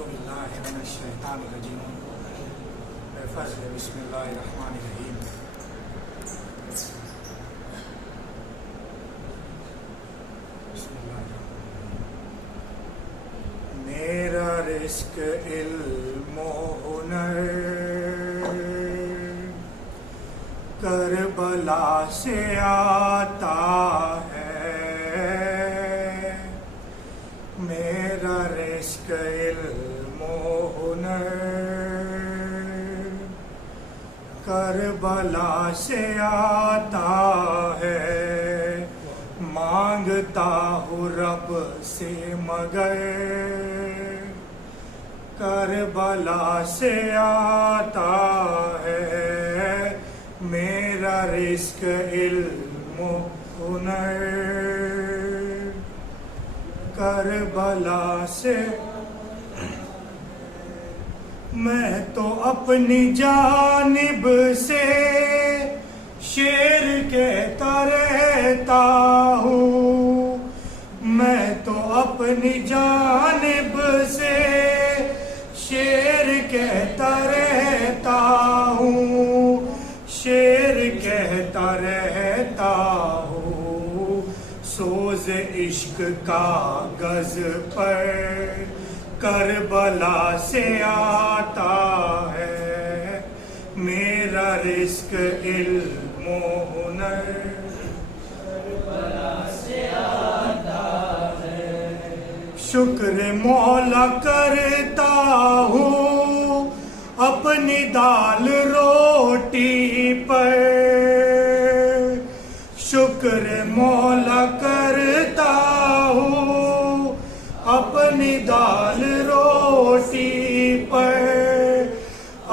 اعوذ باللہ من الشیطان الرجیم بفضل بسم اللہ الرحمن الرحیم بسم اللہ الرحمن میرا رزق علم و ہنر کربلا سے آتا ہے میرا رزق علم و ہنر کربلا سے آتا ہے مانگتا ہوں رب سے مگر کربلا سے آتا ہے میرا رزق علم و ہنر کربلا سے میں تو اپنی جانب سے شعر کہتا رہتا ہوں میں تو اپنی جانب سے شعر کہتا رہتا ہوں شعر کہتا رہتا ہوں سوز عشق کاغذ پر کربلا سے آتا ہے میرا رزق علم و ہنر کربلا سے آتا ہے شکر مولا کرتا ہوں اپنی دال روٹی پر شکر مولا کرتا ہوں اپنی دال روٹی پر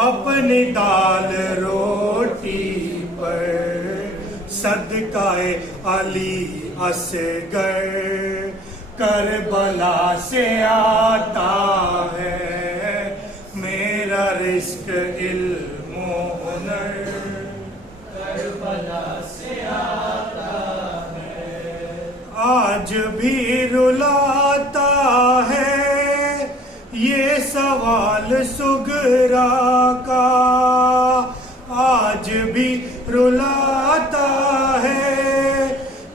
اپنی دال روٹی پر صدقہ علی اصغر کربلا سے آتا ہے میرا رزق علم و ہنر کربلا سے آتا ہے آج بھی رلاتا ہے یہ سوال سغرا کا آج بھی رلاتا ہے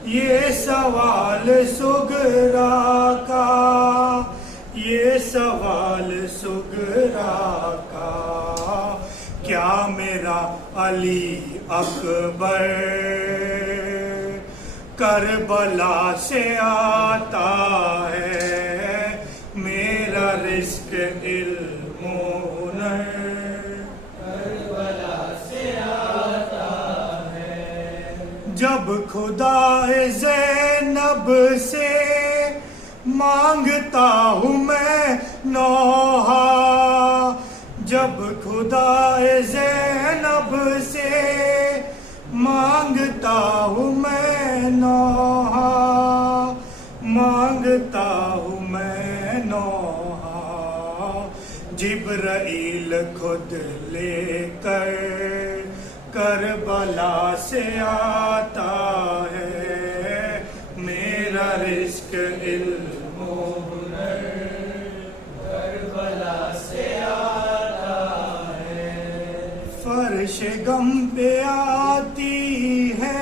یہ سوال سغرا کا یہ سوال سغرا کا کیا میرا علی اکبر کربلا سے آتا ہے میرا رزق علم و ہنر کربلا سے آتا ہے جب خدا زینب سے مانگتا ہوں میں نوحہ جب خدا زینب سے مانگتا ہوں میں نوحہ مانگتا ہوں میں نوحہ جبرائیل خود لے کر کربلا سے آتا ہے میرا رزق علم و ہنر کربلا سے آتا ہے فرش غم پہ آتی ہے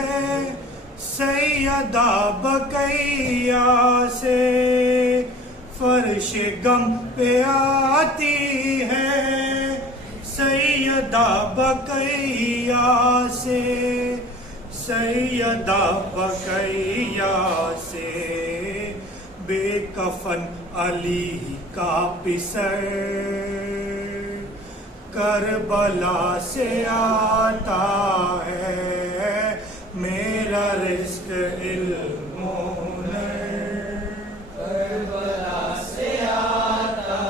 سیدہ بقیہ سے فرش غم پہ آتی ہے سیدہ بقیہ سے سیدہ بقیہ سے بے کفن علی کا پسر کربلا سے آتا ہے میرا رزق علم و ہنر کربلا سے آتا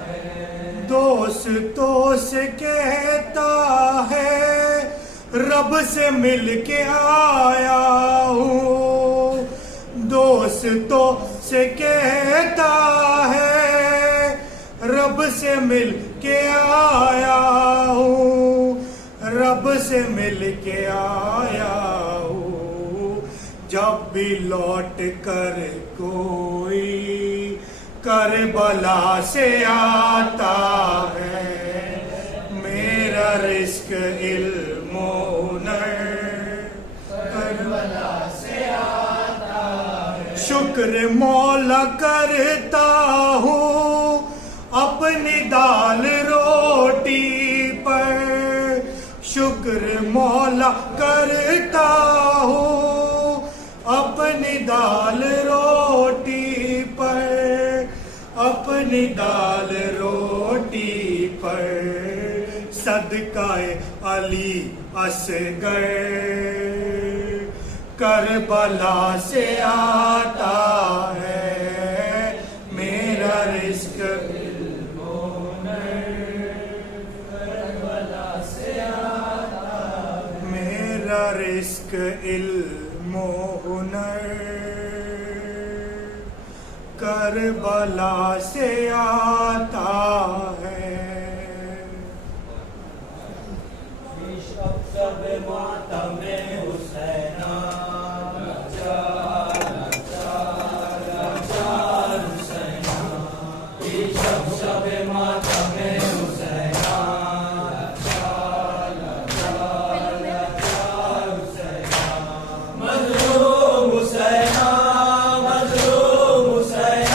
ہے دوستوں سے کہتا ہے رب سے مل کے آیا ہوں دوستوں سے کہتا ہے رب سے مل کے آیا ہوں رب سے مل کے آیا ہوں جب بھی لوٹ کر کوئی کربلا سے آتا ہے میرا رزق علم و ہنر، کربلا سے آتا ہے، شکر مولا کرتا ہوں اپنی دال روٹی پر، شکر مولا کرتا ہوں اپنی دال روٹی پر، اپنی دال روٹی پر، صدقہ علی اصغر کربلا سے آتا ہے میرا رزق علم و ہنر، کربلا سے آتا ہے میرا رزق علم و ہنر، کربلا سے آتا ہے۔ شب ماتم حسین لاچار لاچار لاچار حسین، شب ماتم حسین لاچار لاچار لاچار حسین، مظلوم حسین مظلوم حسین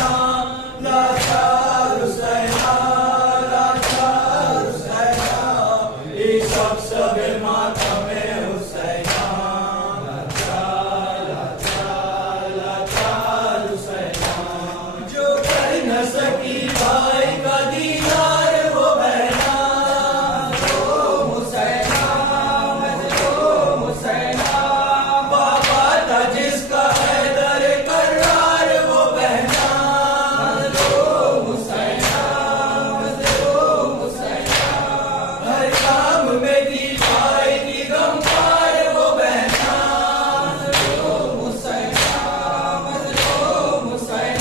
لاچار حسین لاچار حسین، شب ماتم حسین لاچار لاچار لاچار حسین، جو کر نہ سکی بھائی کا دیدار وہ بہنا، مظلوم حسین مظلوم حسین، بابا تھا جس کا حیدر کرار وہ بہنا، مظلوم حسین مظلوم حسین، ہر کام میں دی بھائی کی غمخوار وہ بہنا، مظلوم حسین مظلوم حسین،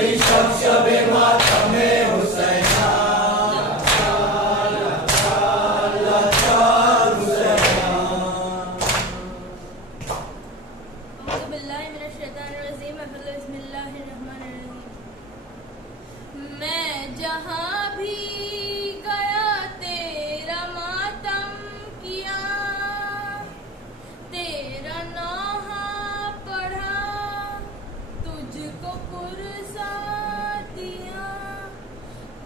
یہ شب ماتم حسین لاچار لاچار لاچار حسین۔ اعوذ باللہ من الشیطان الرجیم، بسم اللہ الرحمن الرحیم۔ میں جہاں بھی گیا تیرا ماتم کیا، تیرا نوحہ پڑھا، تجھ کو پرسا دیا،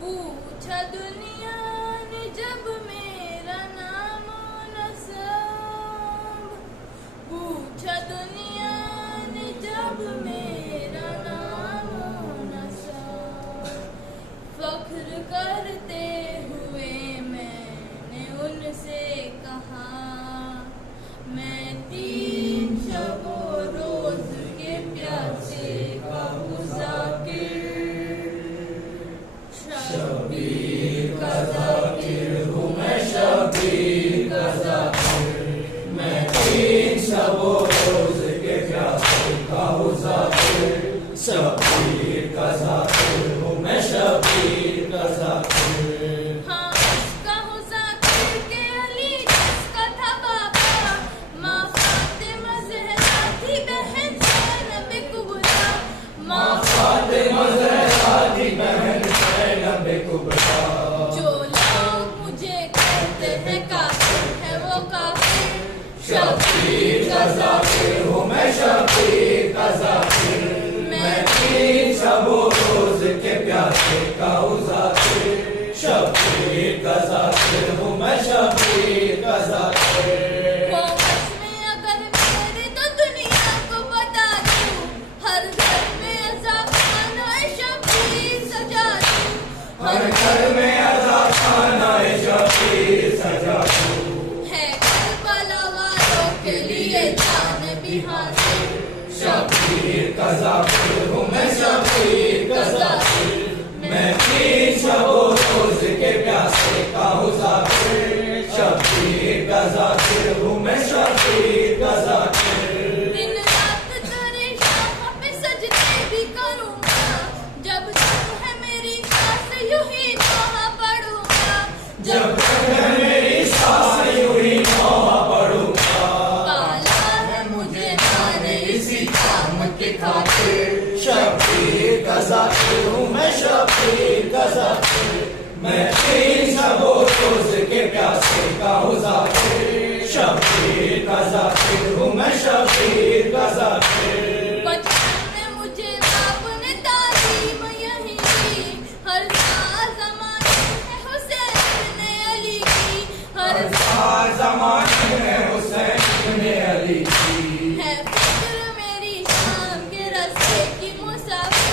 پوچھا دنیا نے جب میرا نام و نسب، پوچھا دنیا نے جب میرا نام و نسب، فخر کرتے ہوئے میں نے ان سے کہا، میں 3 شب و روز کے پیاسے کا ہوں ذاکر، شبیر کا ذاکر ہوں میں شبیر کا ذاکر، میں 3 شب و روز کے پیاسے کا ہوں ذاکر، شبیر کا ذاکر ہوں میں شبیر کا ذاکر، ہاں اس کا ہوں ذاکر کہ علی جس کا تھا بابا، ماں فاطمہ زہرا تھی بہن زینب کبریٰ، ماں فاطمہ زہرا کی بہن زینب کبریٰ، جو لوگ مجھے کہتے ہیں کافر ہے وہ کافر، شبیر کا ذاکر ہوں میں شبیر کا ذاکر، میں 3 شب و روز کے پیاسے کا ہوں ذاکر، شبیر کا ذاکر ہوں میں شبیر کا ذاکر، وہ قسمیں اگر میری تو دنیا کو بتا دوں، ہر گھر میں عذاب خانہ شبیر سجا دوں، ہر گھر میں عذاب خانہ شبیر سجا دوں، ہے کربلا والوں کے لیے جان بھی حاضر، شبیر کا ذاکر ہوں میں شبیر کا ذاکر، میں 3 شب و روز کے پیاسے کا ہوں ذاکر، شبیر کا ذاکر ہوں میں شبیر کا ذاکر، دن رات تیرے شاہ پہ سجدے بھی کروں گا، جب تک ہے میری سانس یوں ہی نوحہ پڑھوں گا، جب تک ہے میری سانس یوں ہی نوحہ پڑھوں گا، پالا ہے مجھے نانے اسی کام کی خاطر، شبیر کا ذاکر ہوں شبیر کا ذاکر میں تین شب و روز کے پیاسے کا ہوں ذاکر شبیر کا ذاکر ہوں میں شبیر کا ذاکر بچپن میں مجھے باپ نے تعلیم یہی دی ہر زمانے میں حسین نے علی کی ہر زمانے میں حسین نے علی کی ہے فکر میری شام کے رستے کی مسافر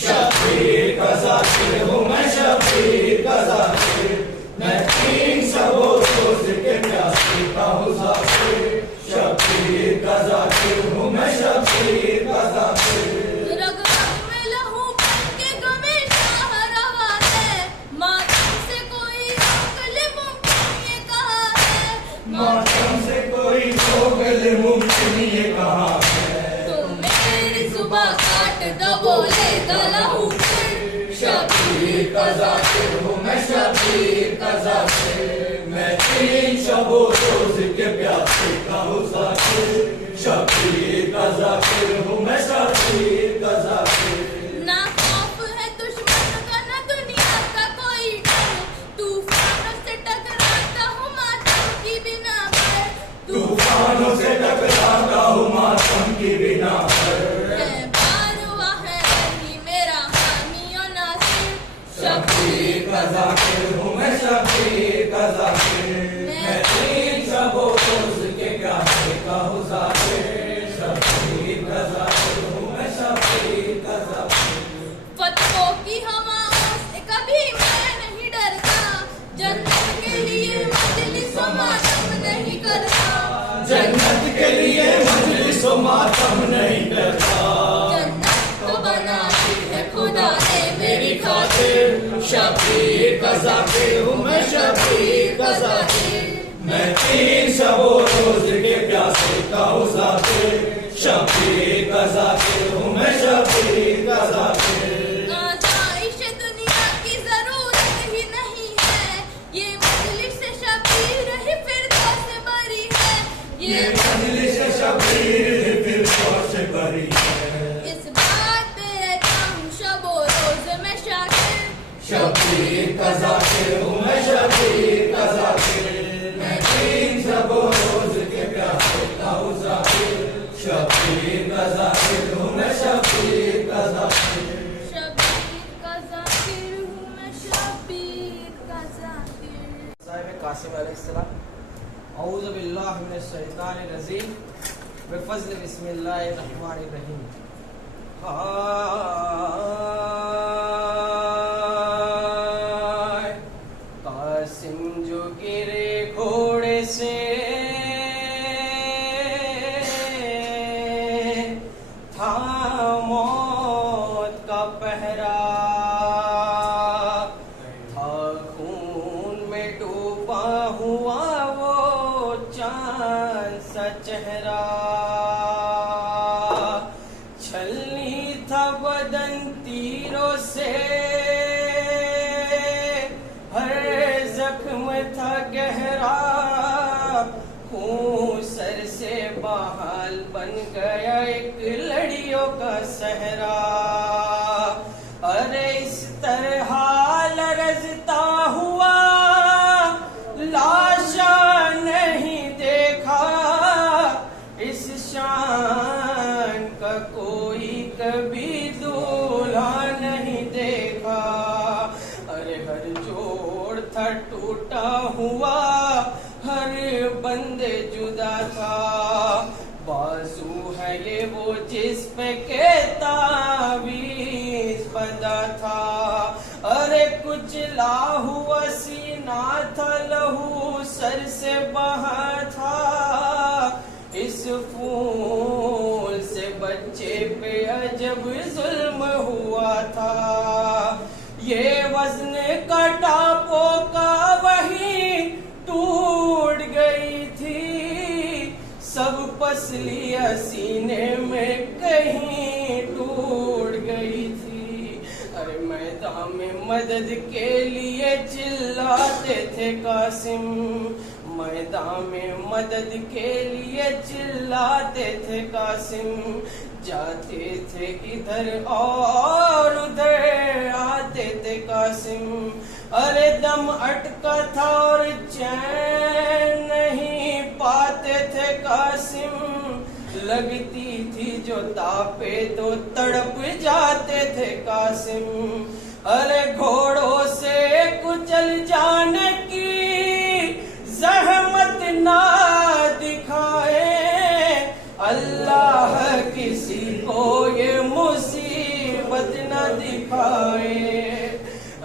شبیر کا ذاکر ہوں میں شبیر کا ذاکر میں تین شب و روز کے پیاسے کا ہوں ذاکر شبیر کا ذاکر ہوں میں شبیر کا ذاکر رگ رگ میں لہو بن کے غمِ شاہ روا ہے ماتم سے کوئی عقل ممکن یہ کہا ہے ماتم سے کوئی روغل ممکن یہ کہا ہے تم میری صبح کاٹ دو بولے گا لہو پھر شبیر کا ذاکر ہوں میں شبیر کا ذاکر میں تین شب و روز کے پیاسے کا ہوں ذاکر شبیر کا ذاکر ہوں میں شبیر کا ذاکر نہ خوف ہے دشمن کا نہ دنیا کا کوئی ڈر طوفانوں سے ٹکراتا ہوں ماتم کی بنا پر طوفانوں سے ٹکراتا ہوں ماتم کی بنا پر ہے بارواں ہے علی میرا حامی و ناصر شبیر کا ذاکر ہوں میں شبیر کا ذاکر میں تین شب و روز کے پیاسے کا ہوں ذاکر شبیر کا ذاکر ہوں میں شبیر کا ذاکر فتووں کی ہواؤں سے کبھی میں نہیں ڈرتا جنت کے لیے مجلس و ماتم نہیں کرتا جنت کے لیے مجلس و ماتم نہیں کرتا جنت تو بنائی ہے خدا نے میری خاطر شبیر کا ذاکر ہوں میں شبیر کا ذاکر میں تین شب و روز کے پیاسے کا ہوں ذاکر شبیر کا ذاکر ہوں میں شبیر کا ذاکر آسائش دنیا کی ضرورت ہی نہیں ہے یہ مجلس شبیر ہی فردوس بری ہے یہ مجلس شبیر پھر سے بری ہے اس بات پہ رہتا ہوں شب و روز میں شاکر شبیر کا ذاکر ہوں میں شبیر کا ذاکر میں تین شب و روز کے پیاسے کا ہوں ذاکر شبیر کا ذاکر ہوں میں شبیر کا ذاکر شبیر کا ذاکر ہوں میں شبیر کا ذاکر صاحب قاسم علیہ السلام اعوذ باللہ من الشیطان الرجیم بفضل بسم اللہ الرحمن الرحیم قاسم جو گرے گھوڑے سے تھا موت کا پہرا تھا خون میں ڈوبا ہوا وہ چاند سا چہرہ چھلنی تھا بدن تیروں سے ہر زخم تھا گہرا خون سر سے بحال بن گیا ایک لڑیوں کا صحرا ارے اس طرح لرزتا ہوا لاشا نہیں دیکھا اس شان کا کوئی کبھی دولہا نہیں دیکھا ارے ہر جوڑ تھا ٹوٹا ہوا ہر بندے جدا تھا بازو ہے یہ وہ جس پہ کہ تعویذ بدا تھا ارے کچلا ہوا سینہ تھا لہو سر سے بہا تھا اس پھول سے بچے پہ عجب ظلم ہوا تھا یہ وزن کا ٹاپوں کا وہی ٹوٹ گئی تھی سب پسلیاں سینے میں کہیں ٹوٹ گئی تھی ارے میدان میں مدد کے لیے چلاتے تھے قاسم میدان میں مدد کے لیے چلاتے تھے قاسم جاتے تھے ادھر اور ادھر قاسم. ارے دم اٹکا تھا اور چین نہیں پاتے تھے قاسم. لگتی تھی جو تاپے تو تڑپ جاتے تھے قاسم. ارے گھوڑوں سے کچل جانے کی زحمت نہ دکھائے. اللہ کسی کو یہ مصیبت نہ دکھائے.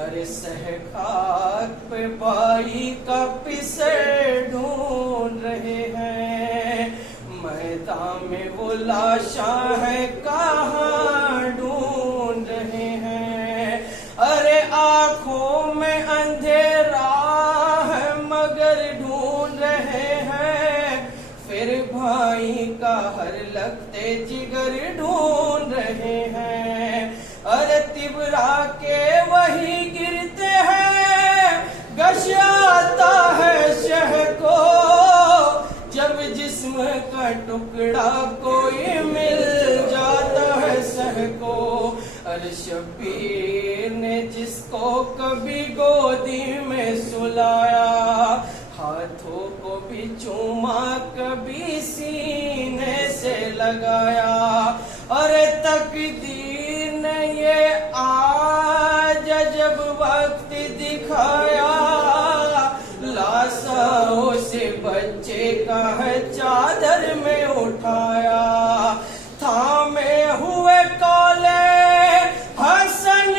ارے سہ خاک پہ بھائی کا پسر ڈھونڈ رہے ہیں. میدان میں وہ لاشاں ہیں کہاں ڈھونڈ رہے ہیں. ارے آنکھوں میں اندھیرا ہے مگر ڈھونڈ رہے ہیں. پھر بھائی کا ہر لگتے جگر ڈھونڈ رہے ہیں. ارے تبرا کے وہی گرتے ہیں گش آتا ہے شہ کو. جب جسم کا ٹکڑا کوئی مل جاتا ہے سہ کو. ارے شبیر نے جس کو کبھی گودی میں سلایا ہاتھوں کو بھی چوما کبھی سینے سے لگایا. ارے تقدیر نے یہ آج جب وقت دکھایا لاساؤں سے بچے کا ہے چادر میں اٹھایا. تھامے ہوئے کولے حسن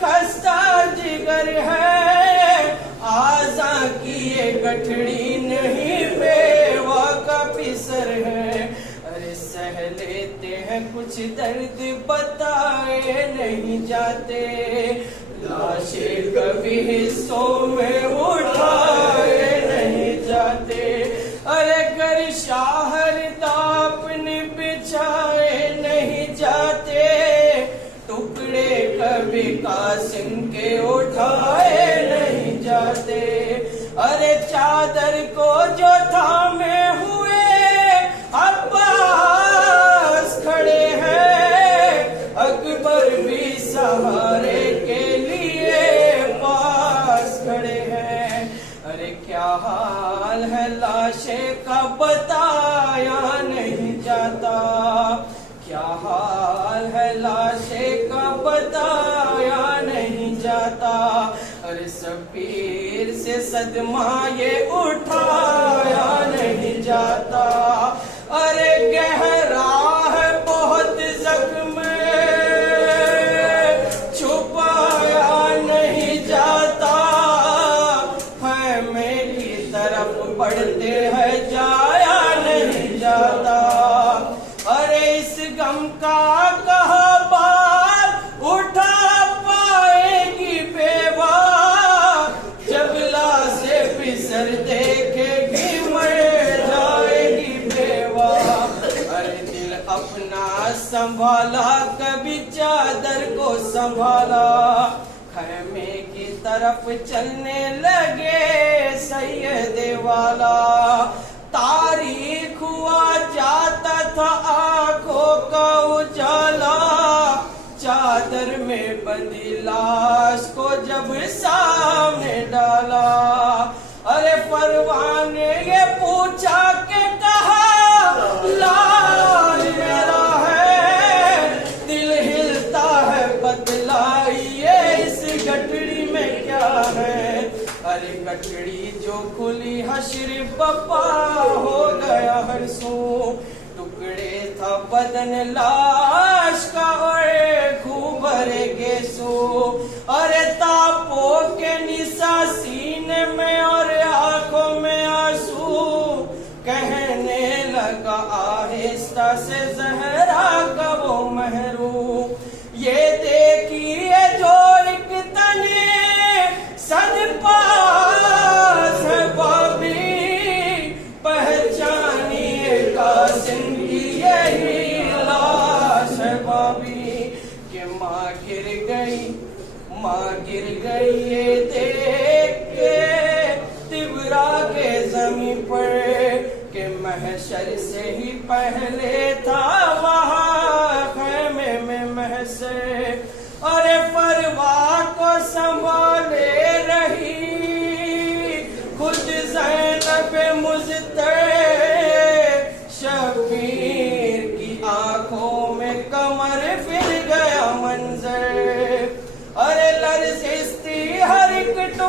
خستہ جگر ہے. آزاں کی یہ گٹھڑی نہیں بیوہ کا پسر ہے. ارے سہ لیتے ہیں کچھ درد بتائے نہیں جاتے. لاشیں کبھی حصوں میں اٹھائے نہیں جاتے. ارے گر شاہر اپنے بچھائے نہیں جاتے. ٹکڑے کبھی قاسم کے اٹھائے نہیں جاتے. ارے چادر کو جو تھامے ہوئے عباس کھڑے ہیں. اکبر بھی سہارے کے لیے پاس کھڑے ہیں. ارے کیا حال ہے لاشیں کا بتایا نہیں جاتا. کیا حال ہے لاشیں کا بتایا نہیں جاتا. ارے شبیر سے صدمہ یہ اٹھایا نہیں جاتا. ارے گہرا ہے بہت زخم چھپایا نہیں جاتا. خیمے کی طرف بڑھتے ہیں جایا نہیں جاتا. ارے اس غم کا کہاں بار اٹھا پائے گی بیوہ. جب لاشیں پسر دیکھے گی مر جائے گی بیوہ. ارے دل اپنا سنبھالا کبھی چادر کو سنبھالا. خیمے کی طرف چلنے لگے سید والا. تاریخ ہوا جاتا تھا آنکھوں کا اجالا. چادر میں بندی لاش کو جب سامنے ڈالا. ارے پروان نے یہ پوچھا کہ کہا لال میرا ہے. دل ہلتا ہے بتلائیے اس گٹڑی میں کیا ہے. ارے گٹڑی جو کھلی حشر بپا ہو گیا ہر سو. ٹکڑے تھا بدن لاش کا اور خوب بھرے گیسو. ارے تاپو کے نسا سینے میں اور آنکھوں میں آنسو. کہنے لگا آہستہ سے زہرا کا وہ محرو. یہ دیکھیے جو ایک تنے صد پاس ہے بابی. پہچانیے قاسم کی یہی لاش ہے بابی. کہ ماں گر گئی یہ دیکھ کے تبرا کے زمین پر. کہ محشر سے ہی پہلے تھا وہاں خیمے میں محشر. ارے پرواہ کو سنبھال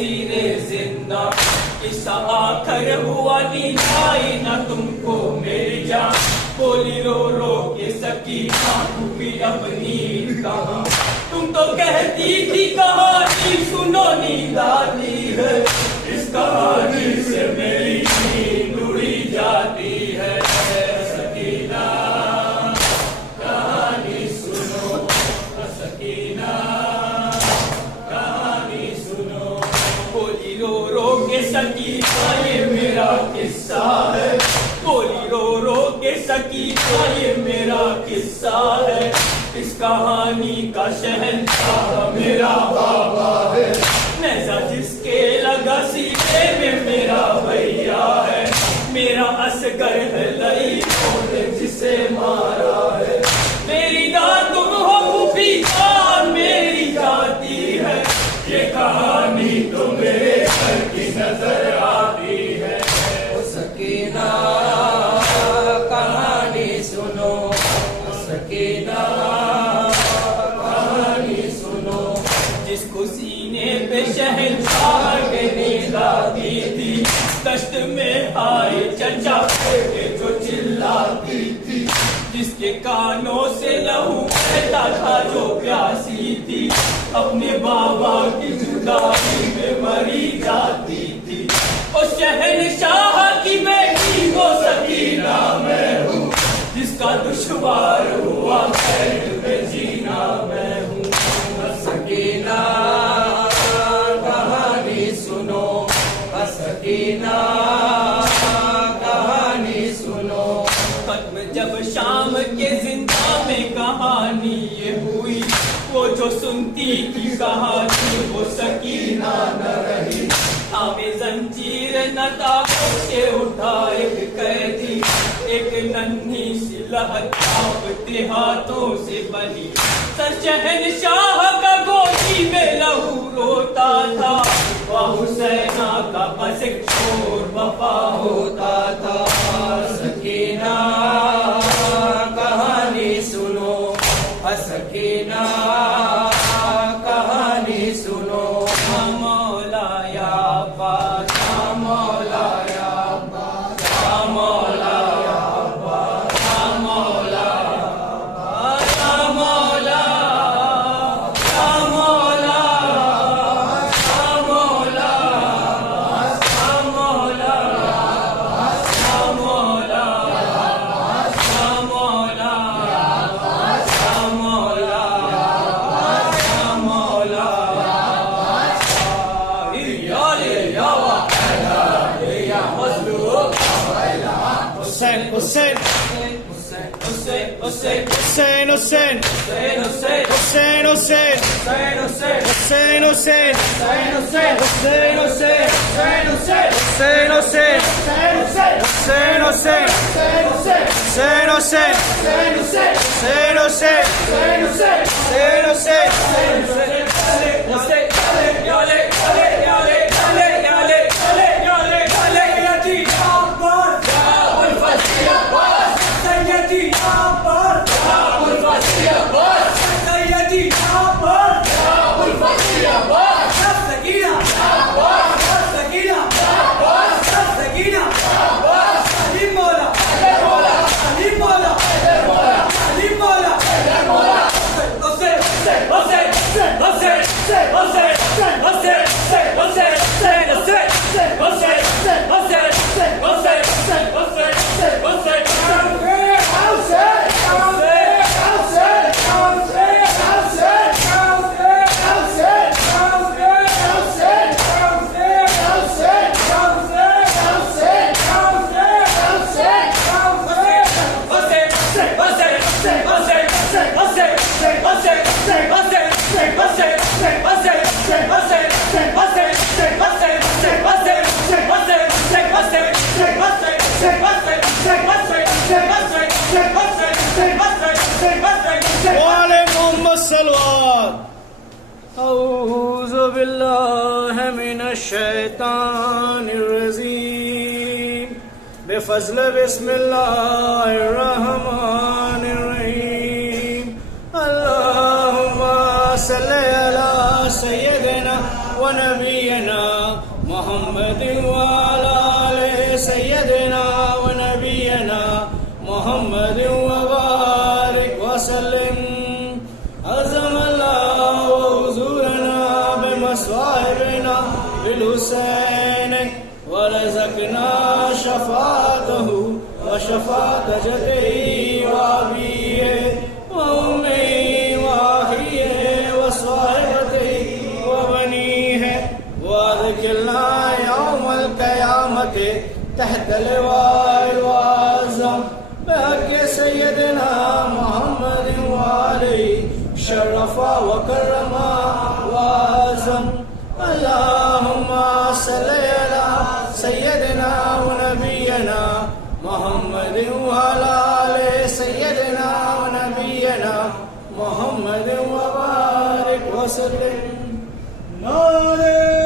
اسیر زندہ قصہ آخر ہوا نیلائی نہ تم کو میری جان بولی رو رو کے سکینہ بھی اپنی کہاں تم تو کہتی تھی کہانی سنو نیند آتی ہے اس کہانی سے میری نیند اڑی جاتی ہے سکینہ کہانی سنو سکینہ کہانی سنو بولی رو رو کے سکینہ یہ میرا قصہ ہے بولی رو رو کے سکینہ یہ میرا قصہ ہے اس کہانی کا شہنشاہ میرا بابا ہے نیزہ جس کے لگا سینے میں میرا بھیا ہے میرا اصغر ہے لئیوں نے جسے مارا ہے میری جان تم ہو پھوپھی جان میری جاتی ہے یہ کہانی تو میرے گھر کی نظر آتی ہے سکینہ کہانی سنو سکینہ کہانی سنو جس کو سینے پہ شہنشاہ کے نیند آتی تھی دشت میں آئے چچا کے جو چلاتی تھی جس کے کانوں سے لہو بہتا تھا جو پیاسی تھی اپنے بابا کی جدائی میں مری جاتی تھی اور شہنشاہ کی بیٹی وہ سکینہ میں ہوں جس کا دشوار ہوا قید میں جینا میں ہوں سکینہ کہانی سنو سکینہ کہانی سنو ختم جب شام کے زندہ میں کہانی یہ ہوئی وہ جو سنتی کی کہانی وہ سکینہ نہ رہی ہمیں زنجیر نہ طاقت سے اٹھا ایک قیدی ایک ننھی سی لہر کانپتے ہاتھوں سے بنی سر شہنشاہ کا گوشی میں لہو روتا تھا وہ حسینہ کا بس ایک شور وفا ہوتا تھا سکینہ کہانی سنو سکینہ کہانی سنو مولا یا عباس مولا یا عباس مولا یا عباس مولا یا مولا یا مولا یا مولا یا مولا یا مولا یا مولا حسین حسین حسین حسین حسین حسین حسین حسین حسین حسین حسین حسین حسین حسین حسین اعوذ باللہ من الشیطان الرجیم بفضل بسم اللہ الرحمن الرحیم اللہم صلی علی سیدنا و نبینا عظم الله حضورنا بمصائبنا بالحسين ورزقنا شفاعته وشفاعة جده وأبيه وأمه وأخيه وصاحبته وبنيه وأدخلنا يوم القيامة تحت لواء الأعظم بحق سيدنا محمد وآله شرف وكرم وعظم. اللهم صل على سيدنا ونبينا محمد وعلى آل سيدنا ونبينا محمد وبارك وسلم. نعرہ